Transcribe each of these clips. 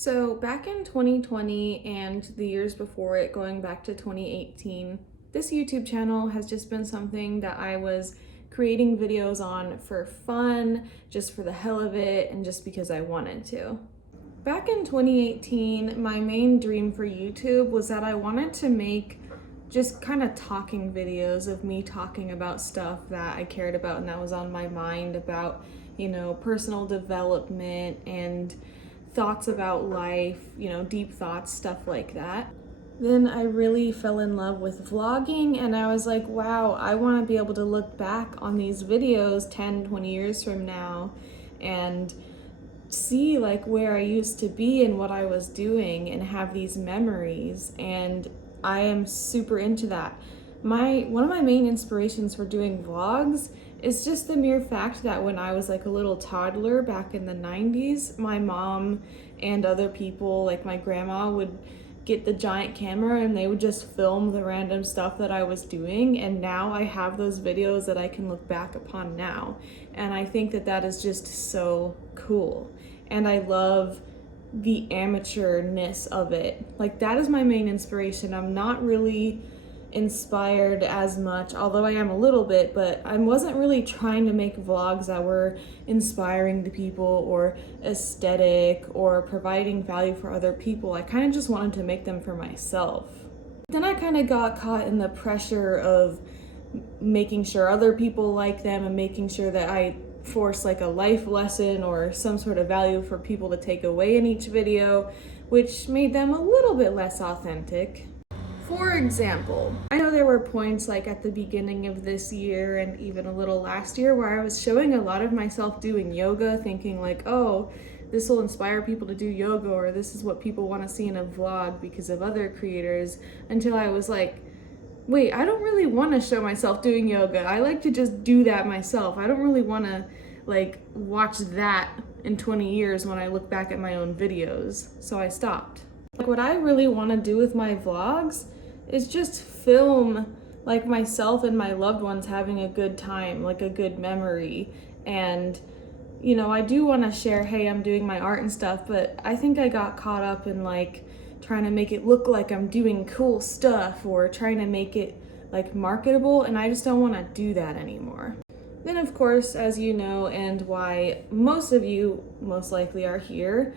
So back in 2020 and the years before it, going back to 2018, this YouTube channel has just been something that I was creating videos on for fun, just for the hell of it, and just because I wanted to. Back in 2018, my main dream for YouTube was that I wanted to make just kind of talking videos of me talking about stuff that I cared about and that was on my mind about, personal development and thoughts about life, deep thoughts, stuff like that. Then I really fell in love with vlogging and I was like, wow, I want to be able to look back on these videos 10, 20 years from now and see like where I used to be and what I was doing and have these memories, and I am super into that. One of my main inspirations for doing vlogs is just the mere fact that when I was like a little toddler back in the 90s, my mom and other people, like my grandma, would get the giant camera and they would just film the random stuff that I was doing, and now I have those videos that I can look back upon now, and I think that that is just so cool, and I love the amateurness of it. Like, that is my main inspiration. I'm not really inspired as much, although I am a little bit, but I wasn't really trying to make vlogs that were inspiring to people or aesthetic or providing value for other people. I kind of just wanted to make them for myself. Then I kind of got caught in the pressure of making sure other people like them and making sure that I force like a life lesson or some sort of value for people to take away in each video, which made them a little bit less authentic. For example, I know there were points like at the beginning of this year and even a little last year where I was showing a lot of myself doing yoga, thinking like, oh, this will inspire people to do yoga, or this is what people want to see in a vlog because of other creators, until I was like, wait, I don't really want to show myself doing yoga. I like to just do that myself. I don't really want to like watch that in 20 years when I look back at my own videos. So I stopped. Like, what I really want to do with my vlogs is just film like myself and my loved ones having a good time, like a good memory. And I do want to share, hey, I'm doing my art and stuff, but I think I got caught up in like trying to make it look like I'm doing cool stuff or trying to make it like marketable, and I just don't want to do that anymore. Then of course, as you know, and why most of you most likely are here,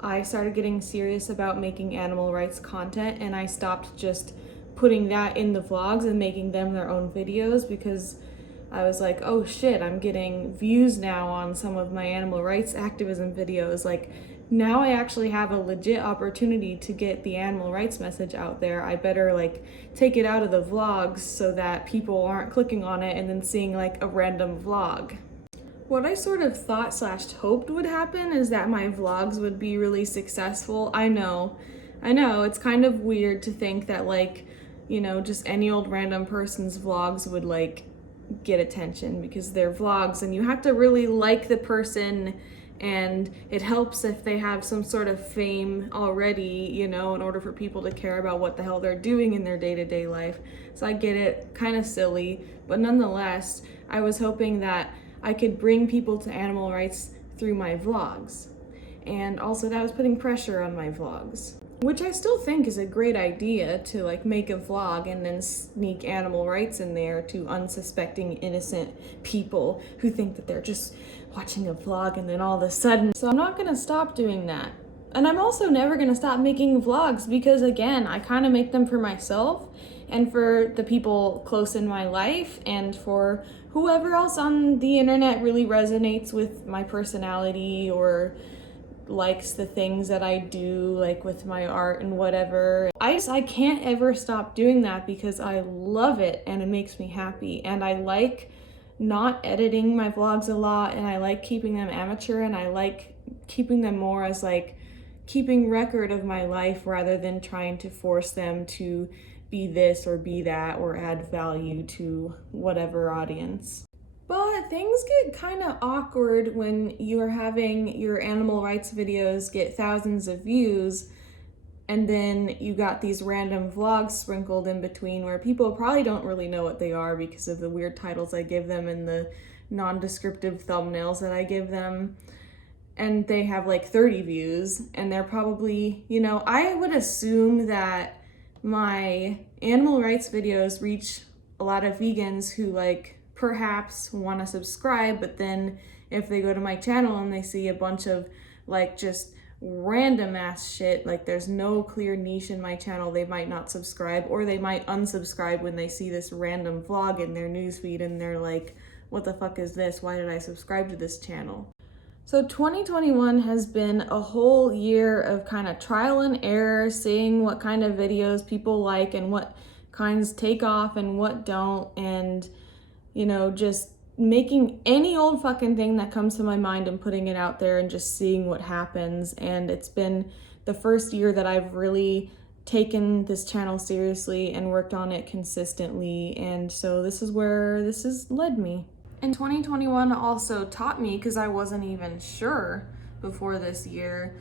I started getting serious about making animal rights content, and I stopped just putting that in the vlogs and making them their own videos, because I was like, oh shit, I'm getting views now on some of my animal rights activism videos. Like, now I actually have a legit opportunity to get the animal rights message out there. I better like take it out of the vlogs so that people aren't clicking on it and then seeing like a random vlog. What I sort of thought / hoped would happen is that my vlogs would be really successful. I know, it's kind of weird to think that like, just any old random person's vlogs would like get attention because they're vlogs, and you have to really like the person, and it helps if they have some sort of fame already, in order for people to care about what the hell they're doing in their day-to-day life. So I get it, kind of silly, but nonetheless, I was hoping that I could bring people to animal rights through my vlogs. And also that was putting pressure on my vlogs, which I still think is a great idea, to like make a vlog and then sneak animal rights in there to unsuspecting innocent people who think that they're just watching a vlog and then all of a sudden. So I'm not gonna stop doing that. And I'm also never gonna stop making vlogs because, again, I kind of make them for myself and for the people close in my life and for whoever else on the internet really resonates with my personality or likes the things that I do, like with my art and whatever. I can't ever stop doing that because I love it and it makes me happy, and I like not editing my vlogs a lot, and I like keeping them amateur, and I like keeping them more as like keeping record of my life rather than trying to force them to be this or be that or add value to whatever audience. But things get kind of awkward when you're having your animal rights videos get thousands of views, and then you got these random vlogs sprinkled in between where people probably don't really know what they are because of the weird titles I give them and the non-descriptive thumbnails that I give them. and they have like 30 views, and they're probably, you know, I would assume that my animal rights videos reach a lot of vegans who like perhaps want to subscribe, but then if they go to my channel and they see a bunch of like just random ass shit, like there's no clear niche in my channel, they might not subscribe, or they might unsubscribe when they see this random vlog in their newsfeed and they're like, what the fuck is this? Why did I subscribe to this channel? So 2021 has been a whole year of kind of trial and error, seeing what kind of videos people like and what kinds take off and what don't, and, you know, just making any old fucking thing that comes to my mind and putting it out there and just seeing what happens. And it's been the first year that I've really taken this channel seriously and worked on it consistently, and so this is where this has led me. And 2021 also taught me, because I wasn't even sure before this year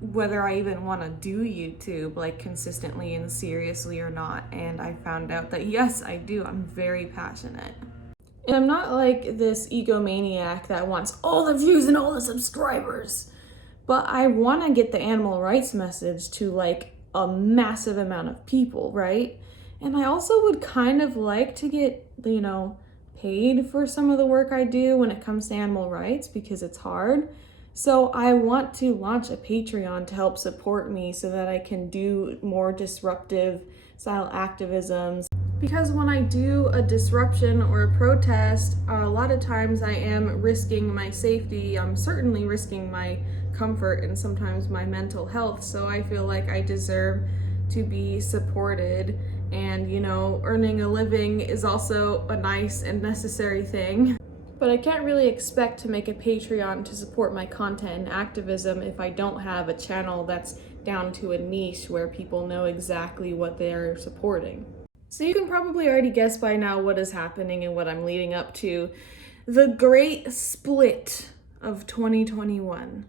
whether I even want to do YouTube like consistently and seriously or not, and I found out that yes, I do. I'm very passionate. And I'm not like this egomaniac that wants all the views and all the subscribers, but I want to get the animal rights message to like a massive amount of people, right? And I also would kind of like to get, you know, paid for some of the work I do when it comes to animal rights, because it's hard. So I want to launch a Patreon to help support me so that I can do more disruptive style activisms. Because when I do a disruption or a protest, a lot of times I am risking my safety. I'm certainly risking my comfort and sometimes my mental health. So I feel like I deserve to be supported. And, you know, earning a living is also a nice and necessary thing. But I can't really expect to make a Patreon to support my content and activism if I don't have a channel that's down to a niche where people know exactly what they're supporting. So you can probably already guess by now what is happening and what I'm leading up to. The great split of 2021.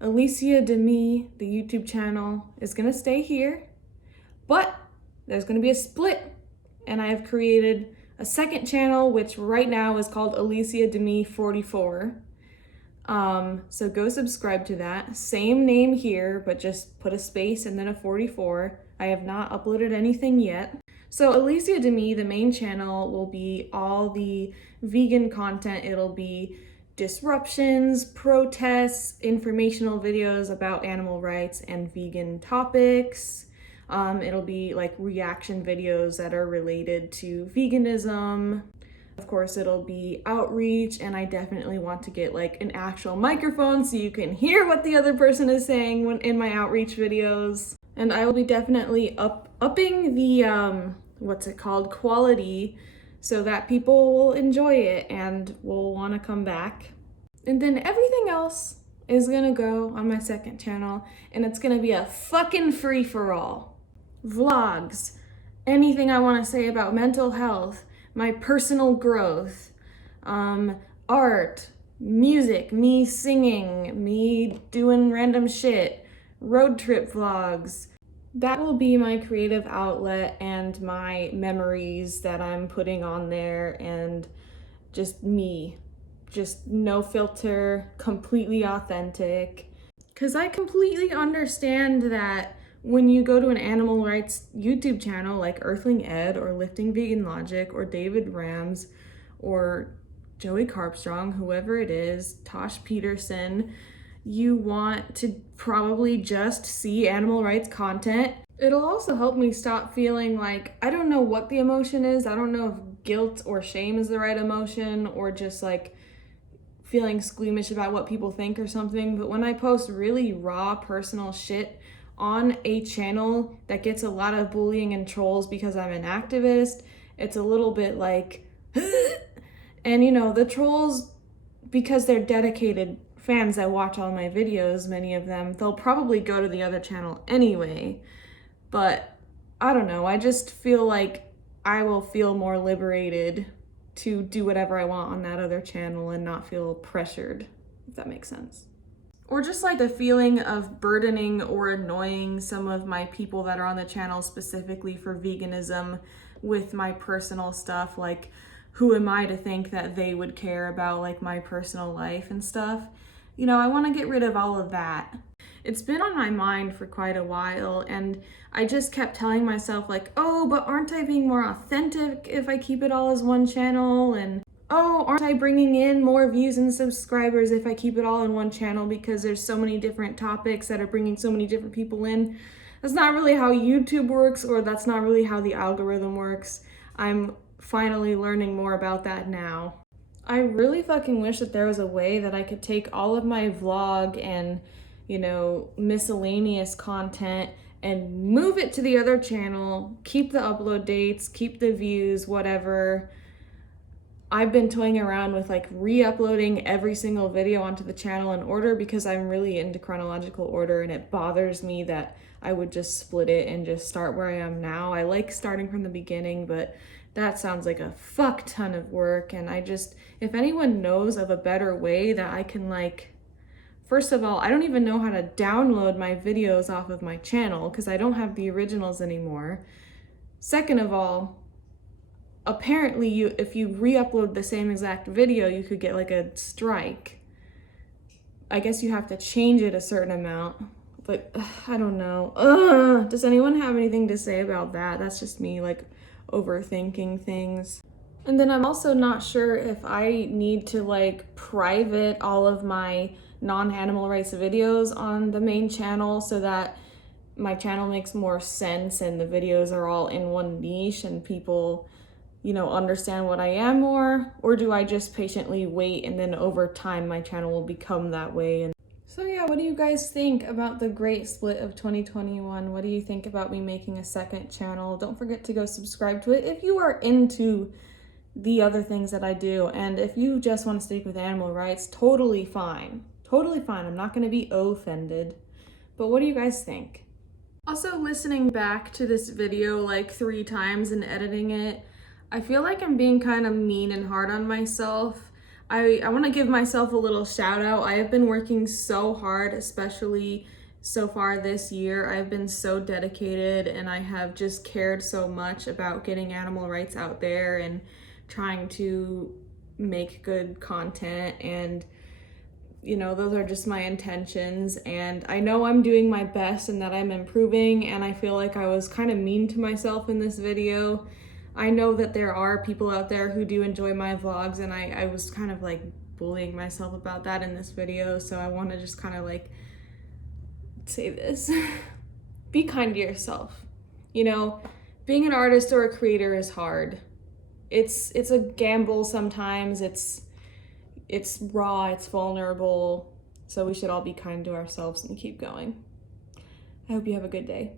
Alisia Demi, the YouTube channel, is gonna stay here, but there's gonna be a split, and I have created a second channel, which right now is called Alisia Demi 44. So go subscribe to that. Same name here, but just put a space and then a 44. I have not uploaded anything yet. So Alisia Demi, the main channel, will be all the vegan content. It'll be disruptions, protests, informational videos about animal rights and vegan topics. It'll be like reaction videos that are related to veganism. Of course, it'll be outreach, and I definitely want to get like an actual microphone so you can hear what the other person is saying when in my outreach videos. And I will be definitely upping the, quality, so that people will enjoy it and will want to come back. And then everything else is gonna go on my second channel, and it's gonna be a fucking free-for-all. Vlogs, anything I want to say about mental health, my personal growth, art, music, me singing, me doing random shit, road trip vlogs. That will be my creative outlet and my memories that I'm putting on there, and just me, just no filter, completely authentic. Because I completely understand that when you go to an animal rights YouTube channel like Earthling Ed or Lifting Vegan Logic or David Rams or Joey Carpstrong, whoever it is, Tosh Peterson, you want to probably just see animal rights content. It'll also help me stop feeling like, I don't know what the emotion is. I don't know if guilt or shame is the right emotion, or just like feeling squeamish about what people think or something. But when I post really raw personal shit on a channel that gets a lot of bullying and trolls because I'm an activist, it's a little bit like, and you know, the trolls, because they're dedicated fans that watch all my videos, many of them, they'll probably go to the other channel anyway. But I don't know, I just feel like I will feel more liberated to do whatever I want on that other channel and not feel pressured, if that makes sense. Or just like the feeling of burdening or annoying some of my people that are on the channel specifically for veganism with my personal stuff. Like, who am I to think that they would care about like my personal life and stuff? You know, I want to get rid of all of that. It's been on my mind for quite a while, and I just kept telling myself like, oh, but aren't I being more authentic if I keep it all as one channel? And oh, aren't I bringing in more views and subscribers if I keep it all in one channel because there's so many different topics that are bringing so many different people in? That's not really how YouTube works, or that's not really how the algorithm works. I'm finally learning more about that now. I really fucking wish that there was a way that I could take all of my vlog and, you know, miscellaneous content and move it to the other channel, keep the upload dates, keep the views, whatever. I've been toying around with like re-uploading every single video onto the channel in order because I'm really into chronological order, and it bothers me that I would just split it and just start where I am now. I like starting from the beginning, but that sounds like a fuck ton of work. And if anyone knows of a better way that I can, like, first of all, I don't even know how to download my videos off of my channel because I don't have the originals anymore. Second of all, apparently if you re-upload the same exact video, you could get like a strike. I guess you have to change it a certain amount, but I don't know. Does anyone have anything to say about that? That's just me like overthinking things. And then I'm also not sure if I need to like private all of my non-animal rights videos on the main channel so that my channel makes more sense and the videos are all in one niche and people, you know, understand what I am more, or do I just patiently wait and then over time my channel will become that way? And so yeah, what do you guys think about the great split of 2021? What do you think about me making a second channel? Don't forget to go subscribe to it if you are into the other things that I do. And if you just want to stick with animal rights, totally fine. Totally fine. I'm not going to be offended. But what do you guys think? Also, listening back to this video like 3 times and editing it, I feel like I'm being kind of mean and hard on myself. I want to give myself a little shout out. I have been working so hard, especially so far this year. I've been so dedicated and I have just cared so much about getting animal rights out there and trying to make good content, and you know, those are just my intentions, and I know I'm doing my best and that I'm improving, and I feel like I was kind of mean to myself in this video. I know that there are people out there who do enjoy my vlogs, and I was kind of like bullying myself about that in this video, so I want to just kind of like say this. Be kind to yourself. You know, being an artist or a creator is hard. It's a gamble sometimes. It's raw, it's vulnerable, so we should all be kind to ourselves and keep going. I hope you have a good day.